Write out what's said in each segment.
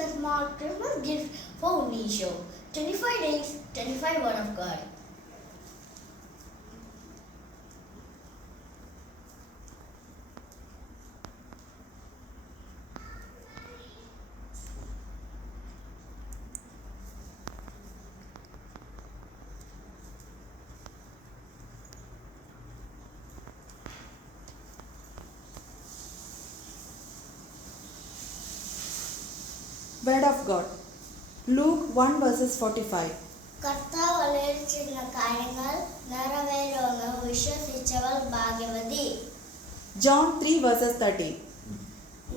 a small Christmas gift for Unisho. 25 days, 25 word of God. Word of God. Luke 1 verses 45. കർത്താവ് വളർച്ചിരുന്ന കാര്യങ്ങൾ നിറവേറുമെന്ന് വിശ്വസിച്ചവൾ ഭാഗ്യവതി. John three versus thirty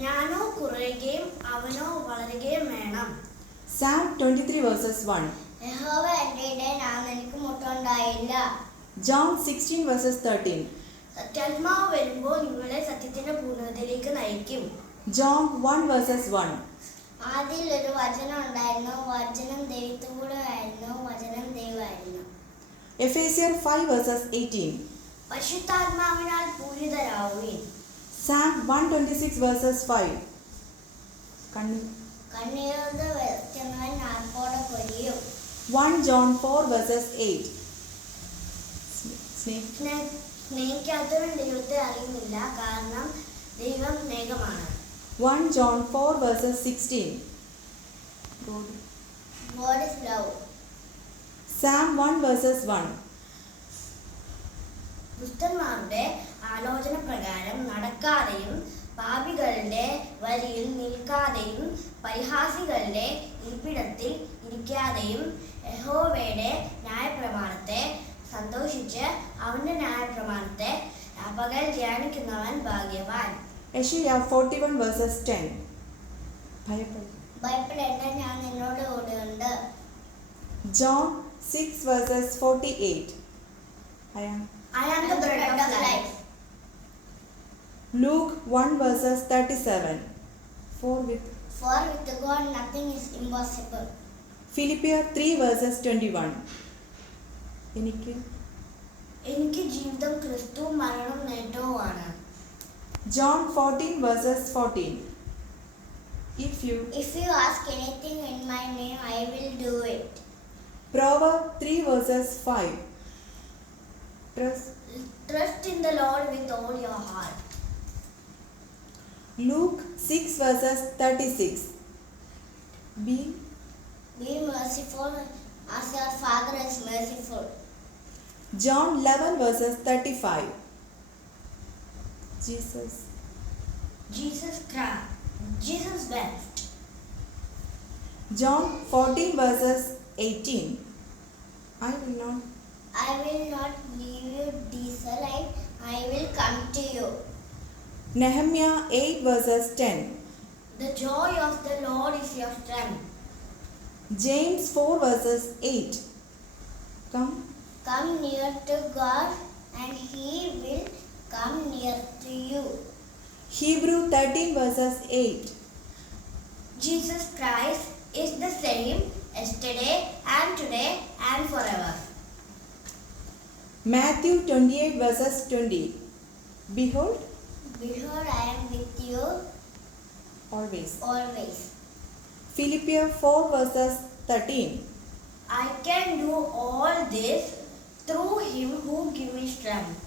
ഞാനോ കുറയുകയും അവനോ വളരുകയും വേണം. Psalm twenty three verses one യഹോവ എന്റെ ഞാൻ എനിക്ക് മുട്ടുണ്ടായില്ല. ജോൺ സിക്സ്റ്റീൻ വേഴ്സസ് തേർട്ടീൻ സത്യാത്മാവ് വരുമ്പോൾ നിങ്ങളെ സത്യത്തിന്റെ പൂർണതയിലേക്ക് നയിക്കും. John 1 verses 1. ആദ്യയിൽ ഒരു വചനം ഉണ്ടായിരുന്നു വചനം ദൈവത്തോടെ ആയിരുന്നു വചനം ദൈവമായിരുന്നു എഫേസ്യർ 5 വേഴ്സസ് 18. പരിശുദ്ധാത്മാവിനാൽ പൂരിതരാവുകയും സാം 126 verses 5. കണ്ണി- കണ്ണീരോട് വ്യക്തമായി നാൽപ്പോടെ കൊരിയും 1 John 4 verses 8. Snake. സ്നേ- സ്നേഹിക്കാത്തവൻ ദൈവത്തെ അറിയുന്നില്ല കാരണം ദൈവം സ്നേഹമാണ് 1 John 4 verses 16. God. Verses one love Psalm 1 verses 1. ദുഷ്ടന്മാരുടെ ആലോചന പ്രകാരം നടക്കാതെയും പാപികളുടെ വരിയിൽ നിൽക്കാതെയും പരിഹാസികളുടെ ഇരിപ്പിടത്തിൽ ഇരിക്കാതെയും യഹോവയുടെ ന്യായപ്രമാണത്തെ സന്തോഷിച്ച് അവന്റെ ന്യായപ്രമാണത്തെ പകൽ ധ്യാനിക്കുന്നവൻ ഭാഗ്യവാൻ Yeshaya 41 verses 10. ഭയപ്പെട ഭയപ്പെടേണ്ട ഞാൻ നിന്നോട് കൂടെയുണ്ട് John 6 verses 48. I am. I am the bread of life. Luke 1 verses 37. 4 with For with God nothing is impossible. Philippians 3 verses 21. എനിക്ക് എനിക്ക് ജീവിതം ക്രിസ്തു മരണം നേട്ടവുമാണ് John 14 verses 14. If you If you ask anything in my name, I will do it. Proverbs 3 verses 5. Trust Trust in the Lord with all your heart. Luke 6 verses 36. Be Be merciful as your Father is merciful. John 11 verses 35. Jesus. Jesus Christ. Jesus wept. John 14 verses 18. I will not. I will not leave you desolate. I will come to you. Nehemiah 8 verses 10. The joy of the Lord is your strength. James 4 verses 8. Come. Come near to God, and He will come near to you. Hebrew 13 verses 8. Jesus Christ is the same yesterday and today and forever. Matthew 28 verses 20. Behold, Behold, I am with you always. always. Philippians 4 verses 13. I can do all this through Him who gives me strength.